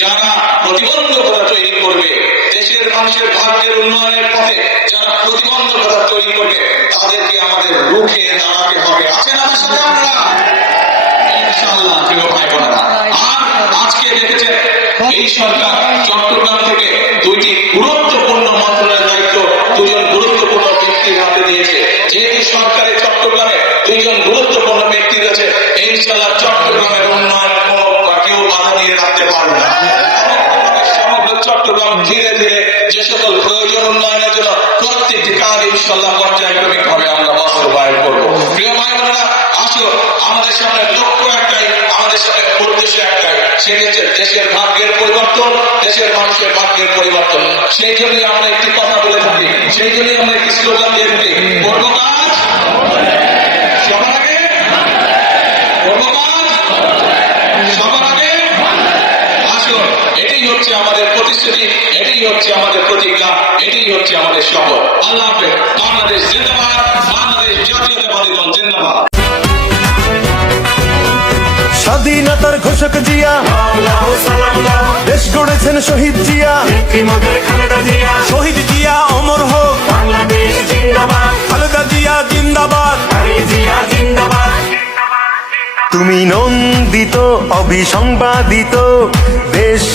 যারা প্রতিবন্ধকতা তৈরি করবে, দেশের মানুষের ভাগ্যের উন্নয়নের পথে যারা প্রতিবন্ধকতা তৈরি করবে, তাদেরকে আমাদের রুখে দাঁড়াতে হবে। আছেন আমার সাথে আপনারা? ইনশাআল্লাহ প্রিয় ভাই বোনেরা। আর আজকে দেখেছেন এই সরকার চট্টগ্রাম থেকে দুইটি গুরুত্বপূর্ণ মন্ত্রণালয়ের দায়িত্ব দুজন গুরুত্বপূর্ণ ব্যক্তির হাতে দিয়েছে। যেহেতু সরকারের চট্টগ্রামে দুইজন গুরুত্বপূর্ণ ব্যক্তি রয়েছে, ইনশাআল্লাহ চট্টগ্রামের উন্নয়ন কেউ বাধা দিয়ে রাখতে পারবে না। সমগ্র চট্টগ্রাম ধীরে ধীরে যে সকল প্রয়োজন উন্নয়নের জন্য প্রত্যেকটি কাজ ইনশাআল্লাহ পর্যায়ক্রমিক ভাবে আমরা বাস্তবায়ন করবো। প্রিয় ভাই বোনেরা, আসো আমাদের সামনে লক্ষ্য একটাই, আমাদের সামনে উদ্দেশ্য একটাই, সেটি হচ্ছে দেশের ভাগ্যের পরিবর্তন, দেশের মানুষের ভাগ্যের পরিবর্তন। সেই জন্যই আমরা একটি কথা বলে থাকি, সেই জন্যই আমরা একটি স্লোগান দিয়ে থাকি, করবো কাজ সবার আগে, করবো কাজ সবার আগে। আসুন, এটাই হচ্ছে আমাদের প্রতিশ্রুতি, এটাই হচ্ছে আমাদের প্রতিজ্ঞা, এটাই হচ্ছে আমাদের শপথ। আল্লাহ হাফেজ। বাংলাদেশ জিন্দাবাদ, বাংলাদেশ জাতীয়তাবাদী দল জিন্দাবাদ। স্বাধীনতার ঘোষক জিয়া, দেশ গড়েছেন শহীদ জিয়া, শহীদ জিয়া অমর হোক, খালেদা জিয়া জিন্দাবাদ। তুমি নন্দিত অবিসংবাদিত দেশ